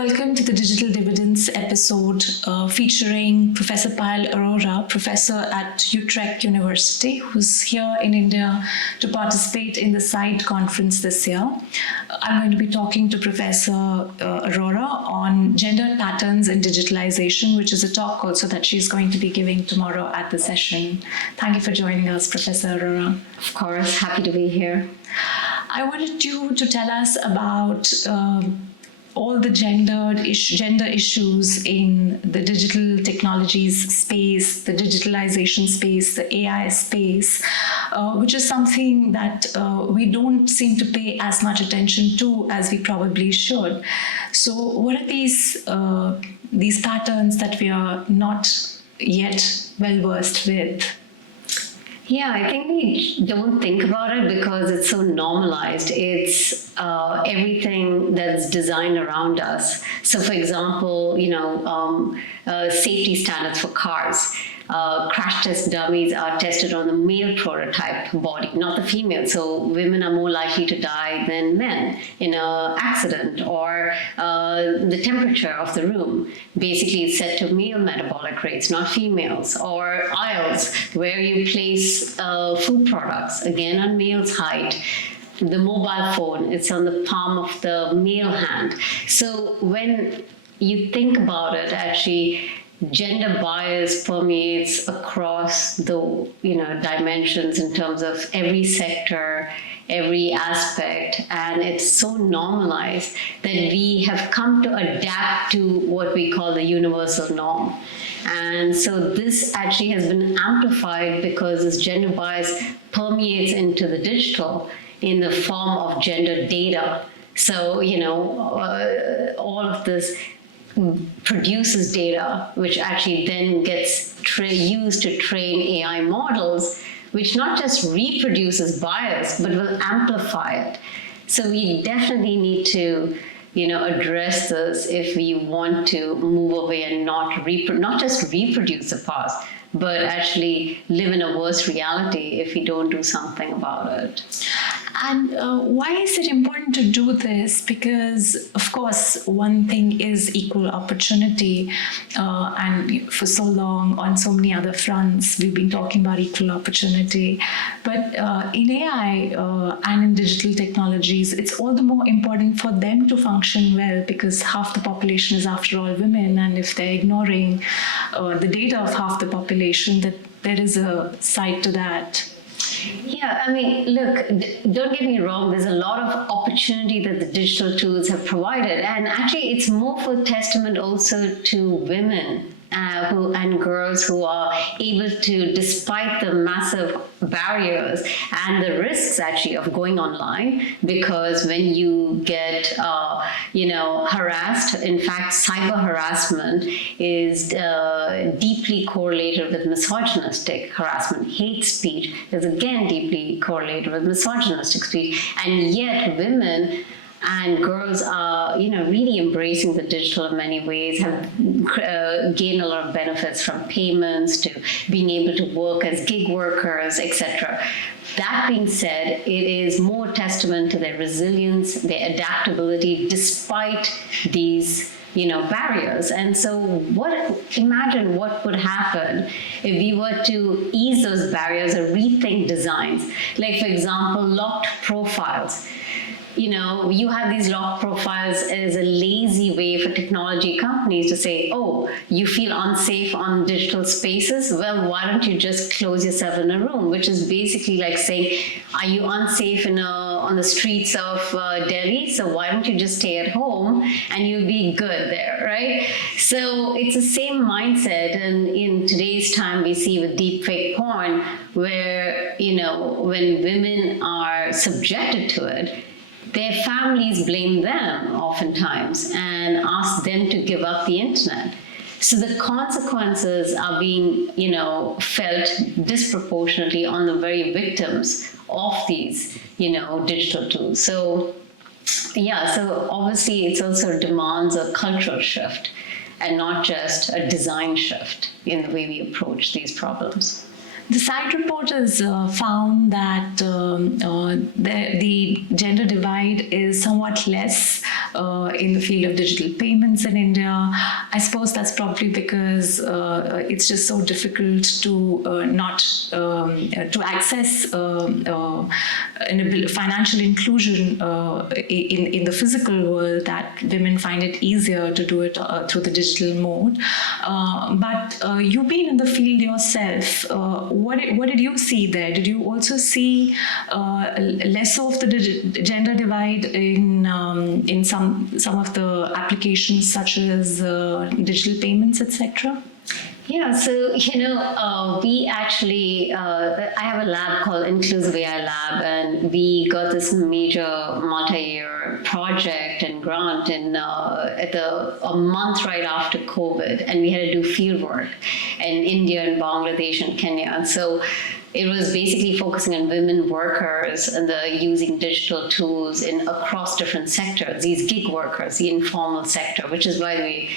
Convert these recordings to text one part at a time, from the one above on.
Welcome to the Digital Dividends episode featuring Professor Payal Arora, professor at Utrecht University, who's here in India to participate in the SIDE conference this year. I'm going to be talking to Professor Aurora on gender patterns in digitalization, which is a talk also that she's going to be giving tomorrow at the session. Thank you for joining us, Professor Aurora. Of course, happy to be here. I wanted you to tell us about all the gender issues in the digital technologies space, the digitalization space, the AI space, which is something that we don't seem to pay as much attention to as we probably should. So what are these patterns that we are not yet well versed with? Yeah, I think we don't think about it because it's so normalized. It's everything that's designed around us. So, for example, safety standards for cars. Crash test dummies are tested on the male prototype body, not the female. So women are more likely to die than men in an accident, or the temperature of the room basically is set to male metabolic rates, not females, or aisles where you place food products, again on male's height. The mobile phone, it's on the palm of the male hand. So when you think about it, actually, gender bias permeates across the dimensions in terms of every sector, every aspect, and it's so normalized that we have come to adapt to what we call the universal norm. And so this actually has been amplified because this gender bias permeates into the digital in the form of gender data. So, all of this produces data, which actually then gets used to train AI models, which not just reproduces bias, but will amplify it. So we definitely need to, address this if we want to move away and not just reproduce the past, but actually live in a worse reality if we don't do something about it. And why is it important to do this? Because, of course, one thing is equal opportunity. And for so long, on so many other fronts, we've been talking about equal opportunity. But in AI and in digital technologies, it's all the more important for them to function well, because half the population is, after all, women. And if they're ignoring the data of half the population, that there is a side to that. Yeah, I mean, look, don't get me wrong, there's a lot of opportunity that the digital tools have provided. And actually, it's more for testament also to women and girls who are able to, despite the massive barriers and the risks actually of going online, because when you get, harassed, in fact, cyber harassment is deeply correlated with misogynistic harassment. Hate speech is again deeply correlated with misogynistic speech. And yet women and girls are, really embracing the digital in many ways, have gained a lot of benefits from payments to being able to work as gig workers, etc. That being said, it is more testament to their resilience, their adaptability, despite these barriers. And so imagine what would happen if we were to ease those barriers or rethink designs. Like, for example, locked profiles. You have these locked profiles as a lazy way for technology companies to say, oh, you feel unsafe on digital spaces? Well, why don't you just close yourself in a room? Which is basically like saying, are you unsafe on the streets of Delhi? So why don't you just stay at home and you'll be good there, right? So it's the same mindset. And in today's time, we see with deepfake porn, where, when women are subjected to it, their families blame them oftentimes and ask them to give up the internet. So the consequences are being, felt disproportionately on the very victims of these, digital tools. So, so obviously it's also demands a cultural shift and not just a design shift in the way we approach these problems. The SIDE report has found that the gender divide is somewhat less in the field of digital payments in India. I suppose that's probably because it's just so difficult to to access financial inclusion in the physical world, that women find it easier to do it through the digital mode. But you've been in the field yourself. What did you see there? Did you also see less of the gender divide in some of the applications such as digital payments, etc.? Yeah, so, we actually, I have a lab called Inclusive AI Lab, and we got this major multi-year project and grant a month right after COVID, and we had to do field work in India and Bangladesh and Kenya. And so it was basically focusing on women workers and using digital tools across different sectors, these gig workers, the informal sector, which is, by the way,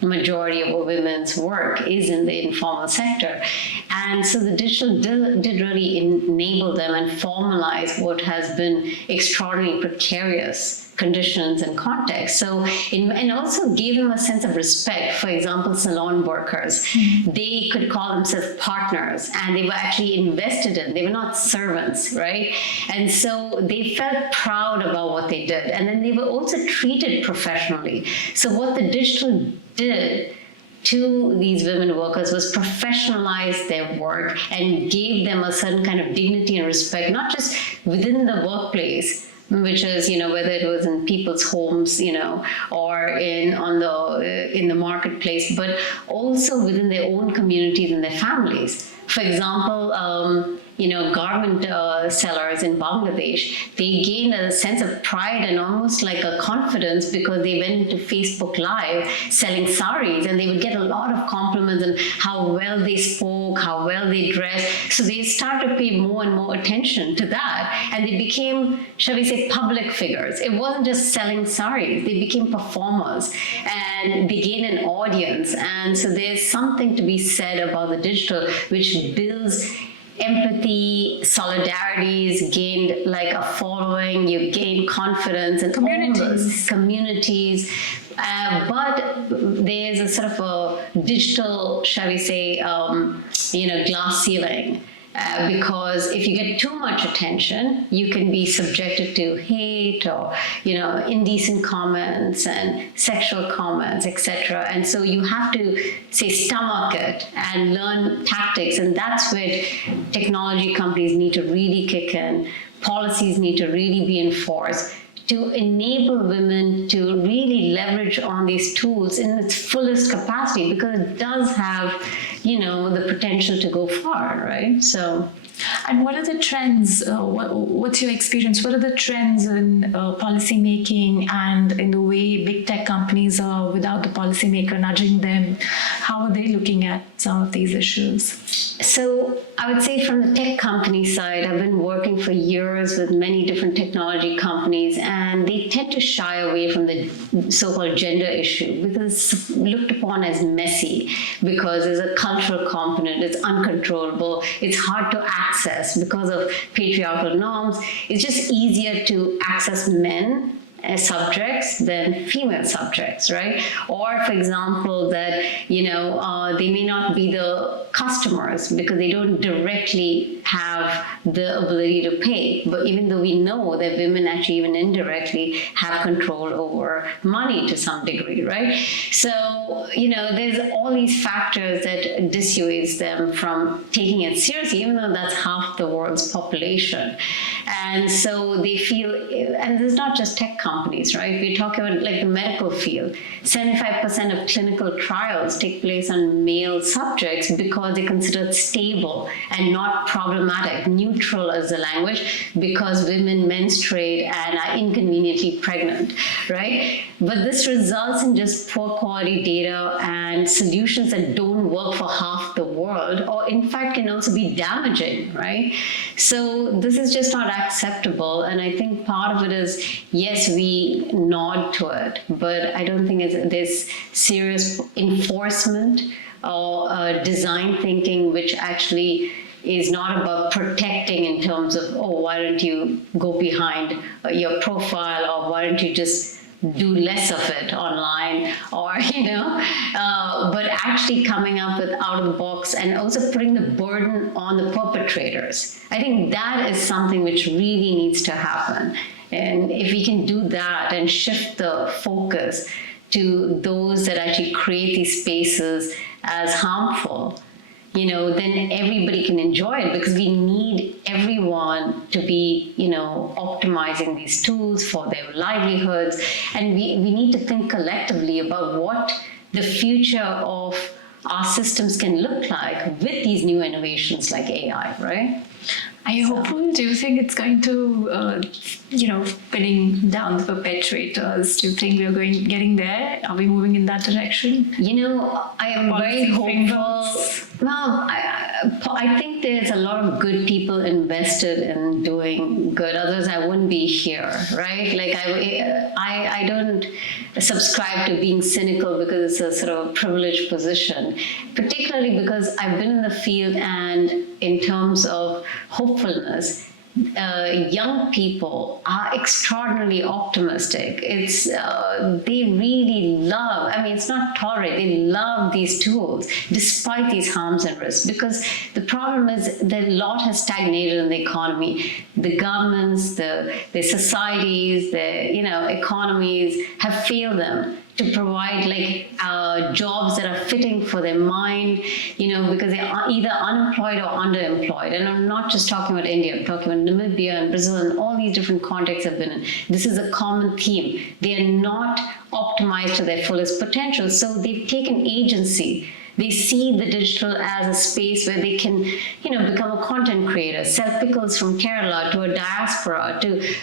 the majority of women's work is in the informal sector. And so the digital did really enable them and formalize what has been extraordinarily precarious conditions and context. So, and also gave them a sense of respect. For example, salon workers, they could call themselves partners, and they were actually invested in. They were not servants, right? And so they felt proud about what they did. And then they were also treated professionally. So what the digital did to these women workers was professionalize their work and gave them a certain kind of dignity and respect, not just within the workplace, which is, whether it was in people's homes, or in the marketplace, but also within their own communities and their families. For example, garment sellers in Bangladesh, they gained a sense of pride and almost like a confidence because they went into Facebook Live selling saris, and they would get a lot of compliments on how well they spoke, how well they dressed. So they started to pay more and more attention to that, and they became, shall we say, public figures. It wasn't just selling saris, they became performers, and they gained an audience. And so there's something to be said about the digital, which builds empathy, solidarities, gained like a following, you gain confidence and communities. But there's a sort of a digital, shall we say, glass ceiling. Because if you get too much attention, you can be subjected to hate or, indecent comments and sexual comments, etc. And so you have to, say, stomach it and learn tactics. And that's where technology companies need to really kick in. Policies need to really be enforced to enable women to really leverage on these tools in its fullest capacity, because it does have, the potential to go far, right? So. And what are the trends? What's your experience? What are the trends in policy making and in the way big tech companies are, without the policymaker nudging them? How are they looking at some of these issues? So I would say from the tech company side, I've been working for years with many different technology companies, and they tend to shy away from the so-called gender issue because it's looked upon as messy, because there's a cultural component, it's uncontrollable, it's hard to access because of patriarchal norms. It's just easier to access men as subjects than female subjects, right? Or, for example, that, they may not be the customers because they don't directly have the ability to pay. But even though we know that women actually even indirectly have control over money to some degree, right? So, there's all these factors that dissuades them from taking it seriously, even though that's half the world's population. And so they feel, and there's not just tech companies, right? We're talking about like the medical field. 75% of clinical trials take place on male subjects because they're considered stable and not problematic. Neutral is the language, because women menstruate and are inconveniently pregnant, right? But this results in just poor quality data and solutions that don't work for half the world, or in fact can also be damaging, right? So this is just not acceptable. And I think part of it is, yes, we nod to it, but I don't think there's serious enforcement or design thinking, which actually is not about protecting in terms of, oh, why don't you go behind your profile, or why don't you just do less of it online, or but actually coming up with out of the box and also putting the burden on the perpetrators. I think that is something which really needs to happen. And if we can do that and shift the focus to those that actually create these spaces as harmful, then everybody can enjoy it, because we need everyone to be, optimizing these tools for their livelihoods. And we need to think collectively about what the future of our systems can look like with these new innovations like AI, right? Are you hopeful? Do you think it's going to, pinning down the perpetrators? Do you think we're getting there? Are we moving in that direction? I am very hopeful. Well, I think there's a lot of good people invested in doing good. Otherwise, I wouldn't be here, right? Like I don't subscribe to being cynical because it's a sort of privileged position, particularly because I've been in the field, and in terms of hopefulness, young people are extraordinarily optimistic. It's they really love, it's not tolerate, they love these tools despite these harms and risks, because the problem is that a lot has stagnated in the economy. The governments, the societies, the economies have failed them to provide jobs that are fitting for their mind, because they are either unemployed or underemployed. And I'm not just talking about India, I'm talking about Namibia and Brazil and all these different contexts I've been in. This is a common theme. They are not optimized to their fullest potential. So they've taken agency. They see the digital as a space where they can, become a content creator, sell pickles from Kerala to a diaspora.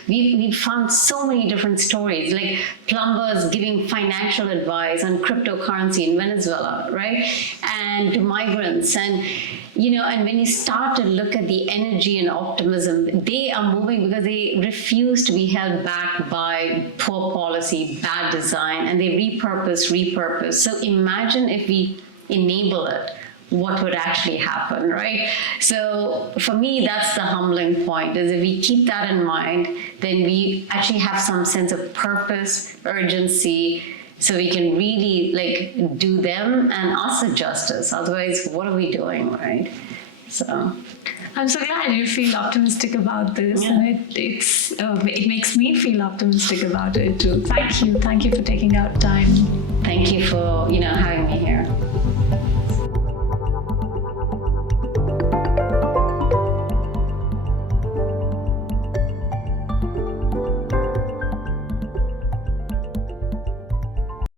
We've found so many different stories, like plumbers giving financial advice on cryptocurrency in Venezuela, right? And to migrants. And, and when you start to look at the energy and optimism, they are moving because they refuse to be held back by poor policy, bad design, and they repurpose. So imagine if we enable it, what would actually happen, right? So for me, that's the humbling point, is if we keep that in mind, then we actually have some sense of purpose, urgency, so we can really do them and us a justice. Otherwise, what are we doing, right? So I'm so glad you feel optimistic about this, and it makes me feel optimistic about it too. Thank you for taking out time. Thank you for having me here.